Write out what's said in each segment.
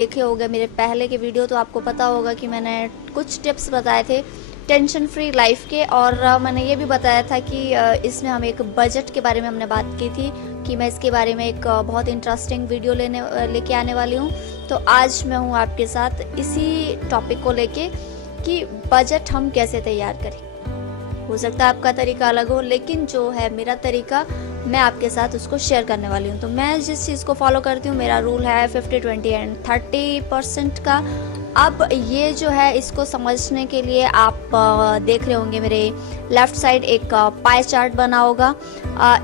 देखे होंगे मेरे पहले के वीडियो तो आपको पता होगा कि मैंने कुछ टिप्स बताए थे टेंशन फ्री लाइफ के। और मैंने ये भी बताया था कि इसमें हम एक बजट के बारे में हमने बात की थी कि मैं इसके बारे में एक बहुत इंटरेस्टिंग वीडियो लेके आने वाली हूँ। तो आज मैं हूँ आपके साथ इसी टॉपिक को लेके कि बजट हम कैसे तैयार करें। हो सकता है आपका तरीका अलग हो, लेकिन जो है मेरा तरीका मैं आपके साथ उसको शेयर करने वाली हूँ। तो मैं जिस चीज़ को फॉलो करती हूँ, मेरा रूल है 50, 20 एंड 30% का। अब ये जो है इसको समझने के लिए आप देख रहे होंगे मेरे लेफ़्ट साइड एक पाई चार्ट बना होगा।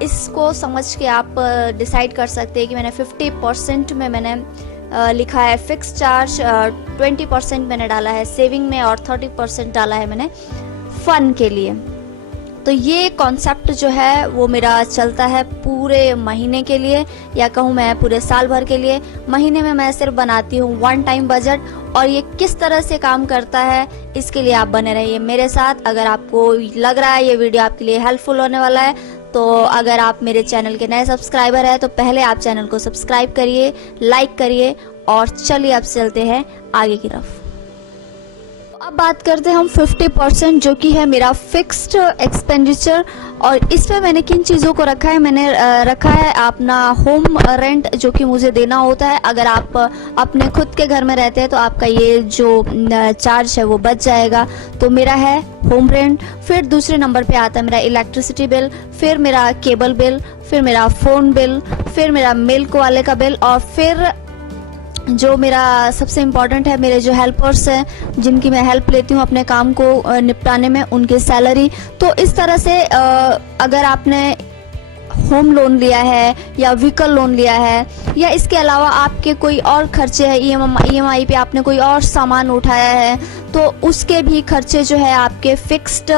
इसको समझ के आप डिसाइड कर सकते हैं कि मैंने 50% में मैंने लिखा है फिक्स चार्ज, 20% मैंने डाला है सेविंग में और 30% डाला है मैंने फन के लिए। तो ये कॉन्सेप्ट जो है वो मेरा चलता है पूरे महीने के लिए, या कहूँ मैं पूरे साल भर के लिए। महीने में मैं सिर्फ बनाती हूँ वन टाइम बजट, और ये किस तरह से काम करता है इसके लिए आप बने रहिए मेरे साथ। अगर आपको लग रहा है ये वीडियो आपके लिए हेल्पफुल होने वाला है, तो अगर आप मेरे चैनल के नए सब्सक्राइबर हैं तो पहले आप चैनल को सब्सक्राइब करिए, लाइक करिए, और चलिए अब चलते हैं आगे की तरफ। अब बात करते हैं हम 50% जो कि है मेरा फिक्स्ड एक्सपेंडिचर। और इसमें मैंने किन चीज़ों को रखा है, मैंने रखा है अपना होम रेंट जो कि मुझे देना होता है। अगर आप अपने खुद के घर में रहते हैं तो आपका ये जो चार्ज है वो बच जाएगा। तो मेरा है होम रेंट, फिर दूसरे नंबर पे आता है मेरा इलेक्ट्रिसिटी बिल, फिर मेरा केबल बिल, फिर मेरा फ़ोन बिल, फिर मेरा मिल्क वाले का बिल, और फिर जो मेरा सबसे इम्पॉर्टेंट है मेरे जो हेल्पर्स हैं जिनकी मैं हेल्प लेती हूँ अपने काम को निपटाने में, उनकी सैलरी। तो इस तरह से अगर आपने होम लोन लिया है या व्हीकल लोन लिया है, या इसके अलावा आपके कोई और खर्चे हैं, ईएमआई पे आपने कोई और सामान उठाया है, तो उसके भी खर्चे जो है आपके फिक्स्ड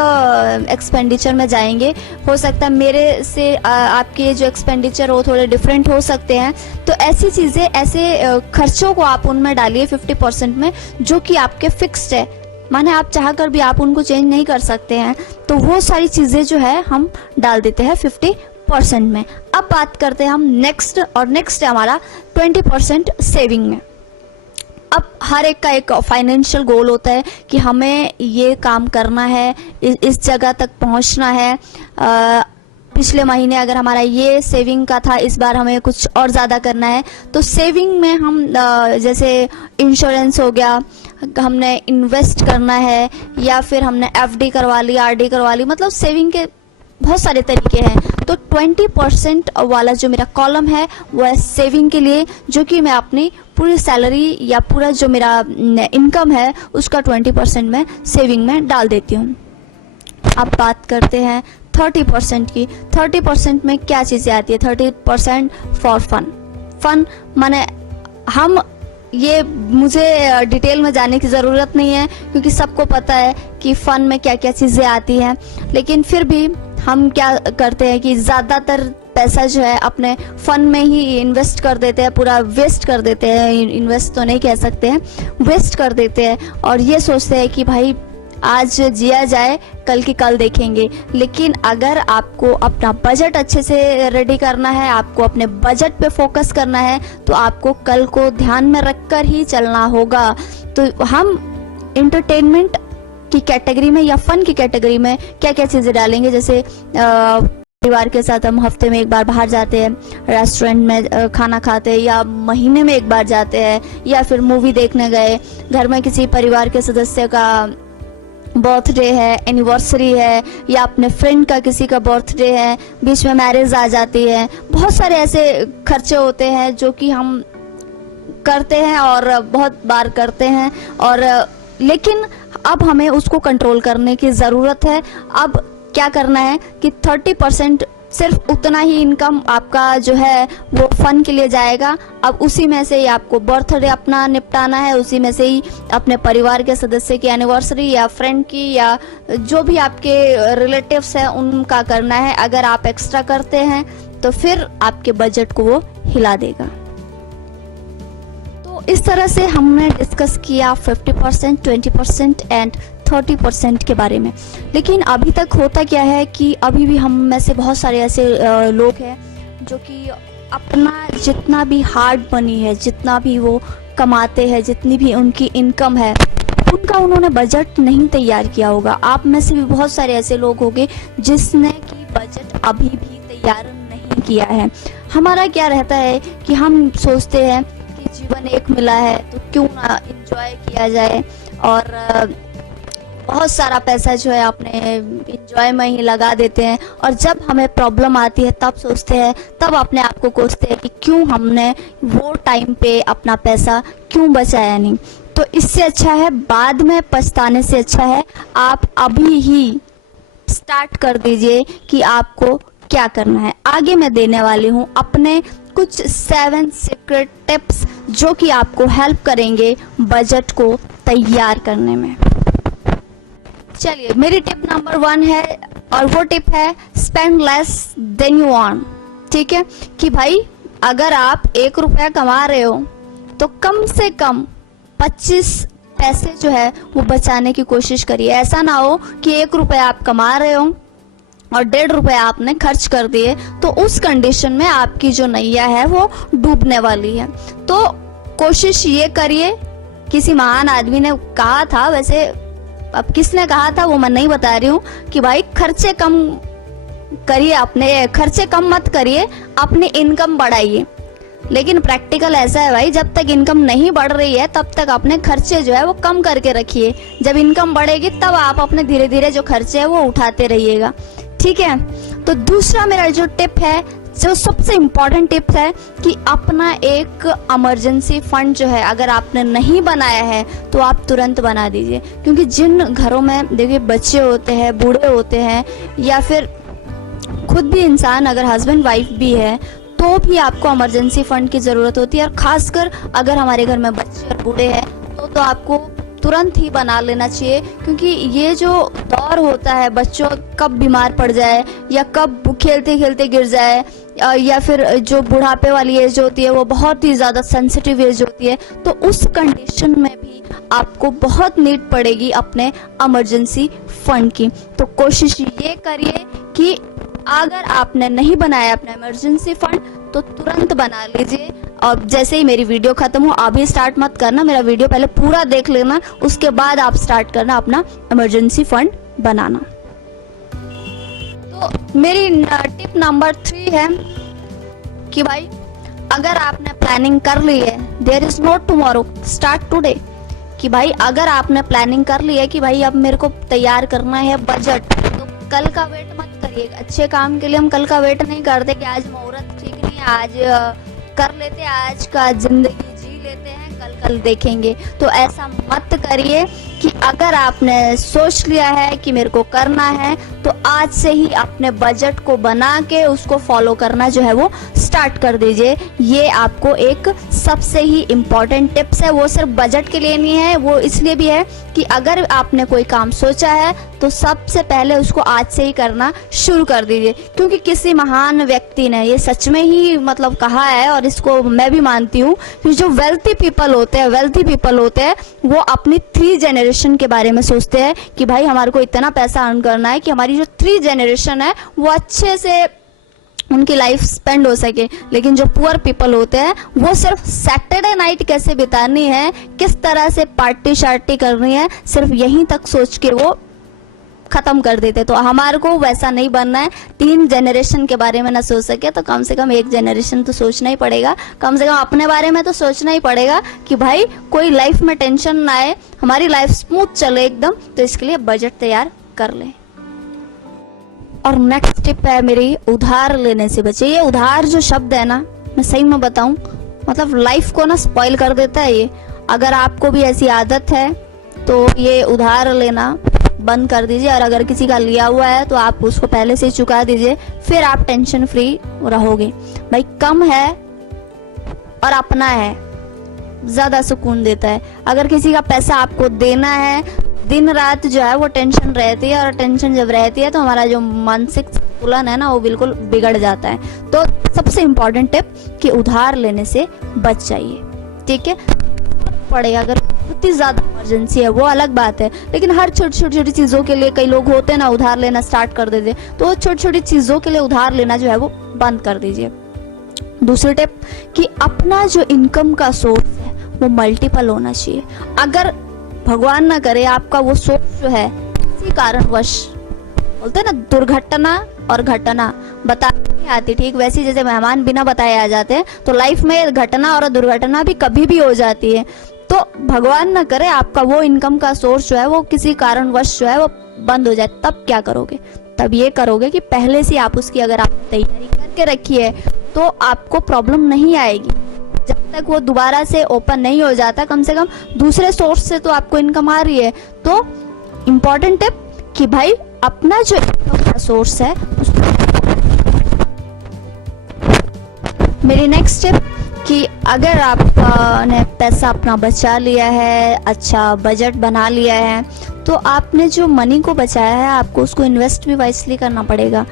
एक्सपेंडिचर में जाएंगे। हो सकता है मेरे से आपके जो एक्सपेंडिचर हो थोड़े डिफरेंट हो सकते हैं। तो ऐसी चीज़ें, ऐसे खर्चों को आप उनमें डालिए 50% में, जो कि आपके फिक्स्ड है। माने आप चाहकर भी आप उनको चेंज नहीं कर सकते हैं। तो वो सारी चीज़ें जो है हम डाल देते हैं 50% में। अब बात करते हैं हम नेक्स्ट, और नेक्स्ट है हमारा 20% सेविंग में। अब हर एक का एक फाइनेंशियल गोल होता है कि हमें ये काम करना है, इस जगह तक पहुंचना है। पिछले महीने अगर हमारा ये सेविंग का था, इस बार हमें कुछ और ज़्यादा करना है। तो सेविंग में हम जैसे इंश्योरेंस हो गया, हमने इन्वेस्ट करना है, या फिर हमने एफडी करवा ली, आरडी करवा ली, मतलब सेविंग के बहुत सारे तरीके हैं। तो 20% वाला जो मेरा कॉलम है वो है सेविंग के लिए, जो कि मैं अपनी पूरी सैलरी या पूरा जो मेरा इनकम है उसका 20% में सेविंग में डाल देती हूँ। अब बात करते हैं 30% की। 30% में क्या चीज़ें आती है? 30% फॉर फन। फन माने हम, ये मुझे डिटेल में जाने की ज़रूरत नहीं है क्योंकि सबको पता है कि फ़न में क्या क्या चीज़ें आती हैं। लेकिन फिर भी हम क्या करते हैं कि ज़्यादातर पैसा जो है अपने फ़न में ही इन्वेस्ट कर देते हैं, पूरा वेस्ट कर देते हैं। इन्वेस्ट तो नहीं कह सकते हैं, वेस्ट कर देते हैं, और ये सोचते हैं कि भाई आज जिया जाए, कल की कल देखेंगे। लेकिन अगर आपको अपना बजट अच्छे से रेडी करना है, आपको अपने बजट पे फोकस करना है, तो आपको कल को ध्यान में रखकर ही चलना होगा। तो हम एंटरटेनमेंट की कैटेगरी में या फन की कैटेगरी में क्या क्या चीज़ें डालेंगे, जैसे परिवार के साथ हम हफ्ते में एक बार बाहर जाते हैं, रेस्टोरेंट में खाना खाते हैं, या महीने में एक बार जाते हैं, या फिर मूवी देखने गए, घर में किसी परिवार के सदस्य का बर्थडे है, एनिवर्सरी है, या अपने फ्रेंड का किसी का बर्थडे है, बीच में मैरिज आ जाती है। बहुत सारे ऐसे खर्चे होते हैं जो कि हम करते हैं और बहुत बार करते हैं, और लेकिन अब हमें उसको कंट्रोल करने की ज़रूरत है। अब क्या करना है कि 30% सिर्फ उतना ही इनकम आपका जो है वो फन के लिए जाएगा। अब उसी में से ही आपको बर्थडे अपना निपटाना है, उसी में से ही अपने परिवार के सदस्य की एनिवर्सरी या फ्रेंड की या जो भी आपके रिलेटिव्स हैं उनका करना है। अगर आप एक्स्ट्रा करते हैं तो फिर आपके बजट को वो हिला देगा। तो इस तरह से हमने डिस्कस किया 50%, 20% एंड 30% के बारे में। लेकिन अभी तक होता क्या है कि अभी भी हम में से बहुत सारे ऐसे लोग हैं जो कि अपना जितना भी हार्ड मनी है, जितना भी वो कमाते हैं, जितनी भी उनकी इनकम है, उनका उन्होंने बजट नहीं तैयार किया होगा। आप में से भी बहुत सारे ऐसे लोग होंगे जिसने कि बजट अभी भी तैयार नहीं किया है। हमारा क्या रहता है कि हम सोचते हैं कि जीवन एक मिला है तो क्यों ना एंजॉय किया जाए, और बहुत सारा पैसा जो है अपने एंजॉय में ही लगा देते हैं, और जब हमें प्रॉब्लम आती है तब सोचते हैं, तब अपने आप को कोसते हैं कि क्यों हमने वो टाइम पे अपना पैसा क्यों बचाया नहीं। तो इससे अच्छा है, बाद में पछताने से अच्छा है आप अभी ही स्टार्ट कर दीजिए कि आपको क्या करना है। आगे मैं देने वाली हूँ अपने कुछ 7 सीक्रेट टिप्स जो कि आपको हेल्प करेंगे बजट को तैयार करने में। चलिए, मेरी टिप नंबर 1 है, और वो टिप है spend less than you earn. ठीक है, कि भाई अगर आप 1 रुपया कमा रहे हो तो कम से कम 25 पैसे जो है वो बचाने की कोशिश करिए। ऐसा ना हो कि 1 रुपया आप कमा रहे हो और 1.5 रुपया आपने खर्च कर दिए, तो उस कंडीशन में आपकी जो नैया है वो डूबने वाली है। तो कोशिश ये करिए, किसी महान आदमी ने कहा था, वैसे अब किसने कहा था वो मैं नहीं बता रही हूँ, कि भाई खर्चे कम करिए, अपने खर्चे कम मत करिए, अपनी इनकम बढ़ाइए। लेकिन प्रैक्टिकल ऐसा है भाई, जब तक इनकम नहीं बढ़ रही है तब तक अपने खर्चे जो है वो कम करके रखिए। जब इनकम बढ़ेगी तब आप अपने धीरे धीरे जो खर्चे है वो उठाते रहिएगा। ठीक है, तो दूसरा मेरा जो टिप है, जो सबसे इम्पोर्टेंट टिप है, कि अपना एक इमरजेंसी फंड जो है अगर आपने नहीं बनाया है तो आप तुरंत बना दीजिए। क्योंकि जिन घरों में देखिए बच्चे होते हैं, बूढ़े होते हैं, या फिर खुद भी इंसान अगर हस्बैंड वाइफ भी है, तो भी आपको इमरजेंसी फंड की ज़रूरत होती है। और ख़ासकर अगर हमारे घर में बच्चे और बूढ़े हैं तो आपको तुरंत ही बना लेना चाहिए। क्योंकि ये जो दौर होता है, बच्चों कब बीमार पड़ जाए या कब खेलते खेलते गिर जाए, या फिर जो बुढ़ापे वाली एज होती है वो बहुत ही ज़्यादा सेंसिटिव एज होती है, तो उस कंडीशन में भी आपको बहुत नीड पड़ेगी अपने इमरजेंसी फंड की। तो कोशिश ये करिए कि अगर आपने नहीं बनाया अपना इमरजेंसी फंड तो तुरंत बना लीजिए। और जैसे ही मेरी वीडियो खत्म हो, अभी स्टार्ट मत करना, मेरा वीडियो पहले पूरा देख लेना, उसके बाद आप स्टार्ट करना अपना इमरजेंसी फंड बनाना। तो मेरी टिप नंबर 3 है कि भाई अगर आपने प्लानिंग कर ली है, there is no tomorrow, start today. कि भाई अगर आपने प्लानिंग कर ली है कि भाई अब मेरे को तैयार करना है बजट, तो कल का वेट मत करिए। अच्छे काम के लिए हम कल का वेट नहीं करते कि आज मुहूर्त ठीक नहीं है, आज कर लेते, आज का जिंदगी जी लेते हैं, कल देखेंगे। तो ऐसा मत करिए कि अगर आपने सोच लिया है कि मेरे को करना है तो आज से ही अपने बजट को बना के उसको फॉलो करना जो है वो स्टार्ट कर दीजिए। ये आपको एक सबसे ही इम्पॉर्टेंट टिप्स है। वो सिर्फ बजट के लिए नहीं है, वो इसलिए भी है कि अगर आपने कोई काम सोचा है तो सबसे पहले उसको आज से ही करना शुरू कर दीजिए। क्योंकि किसी महान व्यक्ति ने ये सच में ही मतलब कहा है, और इसको मैं भी मानती हूँ कि जो वेल्थी पीपल होते हैं वो अपनी 3 जनरेशन के बारे में सोचते हैं कि भाई हमारे को इतना पैसा अर्न करना है कि हमारी जो 3 जनरेशन है वो अच्छे से उनकी लाइफ स्पेंड हो सके। लेकिन जो पुअर पीपल होते हैं वो सिर्फ सैटरडे नाइट कैसे बितानी है, किस तरह से पार्टी शार्टी करनी है, सिर्फ यहीं तक सोच के वो खत्म कर देते। तो हमारे को वैसा नहीं बनना है। 3 जनरेशन के बारे में ना सोच सके तो कम से कम 1 जनरेशन तो सोचना ही पड़ेगा। कम से कम अपने बारे में तो सोचना ही पड़ेगा कि भाई कोई लाइफ में टेंशन ना आए, हमारी लाइफ स्मूथ चले एकदम। तो इसके लिए बजट तैयार कर ले। और नेक्स्ट टिप है मेरी, उधार लेने से बचे। ये उधार जो शब्द है ना, मैं सही में बताऊं, मतलब लाइफ को ना स्पॉइल कर देता है ये। अगर आपको भी ऐसी आदत है तो ये उधार लेना बंद कर दीजिए। और अगर किसी का लिया हुआ है तो आप उसको पहले से चुका दीजिए, फिर आप टेंशन फ्री रहोगे। भाई कम है और अपना है, ज्यादा सुकून देता है। अगर किसी का पैसा आपको देना है, दिन रात जो है वो टेंशन रहती है, और टेंशन जब रहती है तो हमारा जो मानसिक संतुलन है ना वो बिल्कुल बिगड़ जाता है। तो सबसे इम्पोर्टेंट टिप कि उधार लेने से बच जाइए। ठीक है, पड़ेगा अगर इतनी ज्यादा इमरजेंसी है वो अलग बात है, लेकिन हर छोटी छोटी चीजों के लिए कई लोग होते हैं ना उधार लेना स्टार्ट कर देते, तो छोटी छोटी चीजों के लिए उधार लेना जो है वो बंद कर दीजिए। दूसरी टिप कि अपना जो इनकम का सोर्स है वो मल्टीपल होना चाहिए। अगर भगवान ना करे आपका वो सोर्स जो है किसी कारणवश, बोलते हैं ना दुर्घटना और घटना बता नहीं आती, ठीक वैसे जैसे मेहमान बिना बताए आ जाते हैं, तो लाइफ में घटना और दुर्घटना भी कभी भी हो जाती है। तो भगवान ना करे आपका वो इनकम का सोर्स जो है वो किसी कारणवश जो है वो बंद हो जाए, तब क्या करोगे? तब ये करोगे कि पहले से आप उसकी अगर आप तैयारी करके रखी है तो आपको प्रॉब्लम नहीं आएगी। जब तक वो दोबारा से ओपन नहीं हो जाता, कम से कम दूसरे सोर्स से तो आपको इनकम आ रही है। तो इम्पोर्टेंट टिप कि भाई अपना जो इनकम का सोर्स है उसको। मेरी नेक्स्ट टिप कि अगर आपने पैसा अपना बचा लिया है, अच्छा बजट बना लिया है, तो आपने जो मनी को बचाया है आपको उसको इन्वेस्ट भी वाइसली करना पड़ेगा।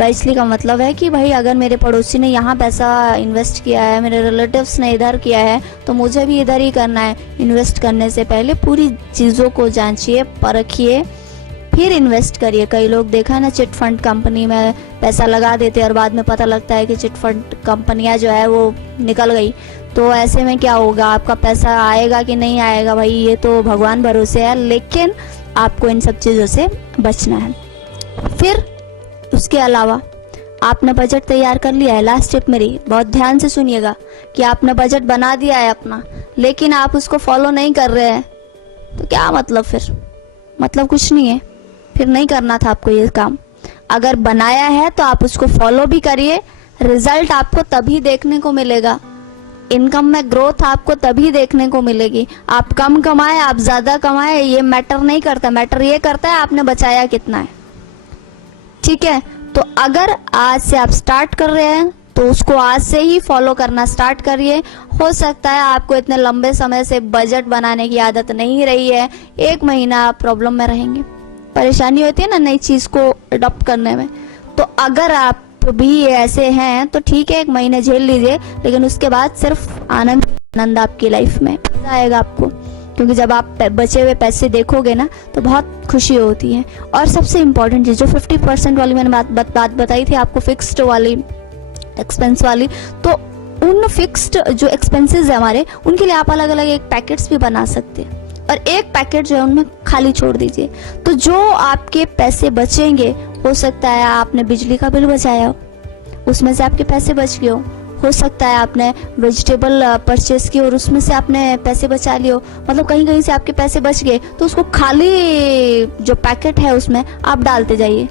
वाइसली का मतलब है कि भाई अगर मेरे पड़ोसी ने यहाँ पैसा इन्वेस्ट किया है, मेरे रिलेटिव्स ने इधर किया है, तो मुझे भी इधर ही करना है। इन्वेस्ट करने से पहले पूरी चीज़ों को जांचिए, परखिए, फिर इन्वेस्ट करिए। कई लोग देखा है ना, चिट फंड कंपनी में पैसा लगा देते हैं और बाद में पता लगता है कि चिट फंड कंपनियां जो है वो निकल गई। तो ऐसे में क्या होगा, आपका पैसा आएगा कि नहीं आएगा, भाई ये तो भगवान भरोसे है, लेकिन आपको इन सब चीज़ों से बचना है। फिर उसके अलावा आपने बजट तैयार कर लिया है। लास्ट टिप मेरी बहुत ध्यान से सुनिएगा कि आपने बजट बना दिया है अपना, लेकिन आप उसको फॉलो नहीं कर रहे हैं, तो क्या मतलब? फिर मतलब कुछ नहीं है, फिर नहीं करना था आपको ये काम। अगर बनाया है तो आप उसको फॉलो भी करिए, रिजल्ट आपको तभी देखने को मिलेगा, इनकम में ग्रोथ आपको तभी देखने को मिलेगी। आप कम कमाए, आप ज्यादा कमाए, ये मैटर नहीं करता। मैटर ये करता है आपने बचाया कितना है, ठीक है? तो अगर आज से आप स्टार्ट कर रहे हैं तो उसको आज से ही फॉलो करना स्टार्ट करिए। हो सकता है आपको इतने लंबे समय से बजट बनाने की आदत नहीं रही है, 1 महीना आप प्रॉब्लम में रहेंगे, परेशानी होती है ना नई चीज को अडॉप्ट करने में। तो अगर आप भी ऐसे हैं तो ठीक है, 1 महीने झेल लीजिए, लेकिन उसके बाद सिर्फ आनंद आपकी लाइफ में आएगा आपको, क्योंकि जब आप बचे हुए पैसे देखोगे ना तो बहुत खुशी होती है। और सबसे इम्पोर्टेंट चीज जो 50% वाली मैंने बात बताई थी आपको, फिक्स्ड वाली एक्सपेंस वाली, तो उन फिक्स्ड जो एक्सपेंसेस है हमारे, उनके लिए आप अलग अलग एक पैकेट्स भी बना सकते हैं और एक पैकेट जो है उनमें खाली छोड़ दीजिए। तो जो आपके पैसे बचेंगे, हो सकता है आपने बिजली का बिल बचाया हो, उसमें से आपके पैसे बच गए हो सकता है आपने वेजिटेबल परचेस की और उसमें से आपने पैसे बचा लिए हो, मतलब कहीं कहीं से आपके पैसे बच गए, तो उसको खाली जो पैकेट है उसमें आप डालते जाइए।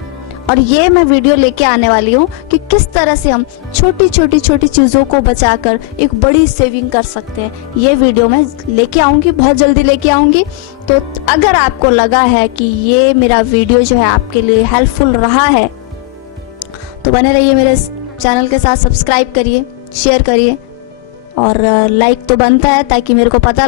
और ये मैं वीडियो लेके आने वाली हूँ कि किस तरह से हम छोटी छोटी चीज़ों को बचाकर एक बड़ी सेविंग कर सकते हैं। ये वीडियो मैं लेके आऊँगी, बहुत जल्दी लेके आऊँगी। तो अगर आपको लगा है कि ये मेरा वीडियो जो है आपके लिए हेल्पफुल रहा है, तो बने रहिए मेरे चैनल के साथ, सब्सक्राइब करिए, शेयर करिए और लाइक तो बनता है ताकि मेरे को पता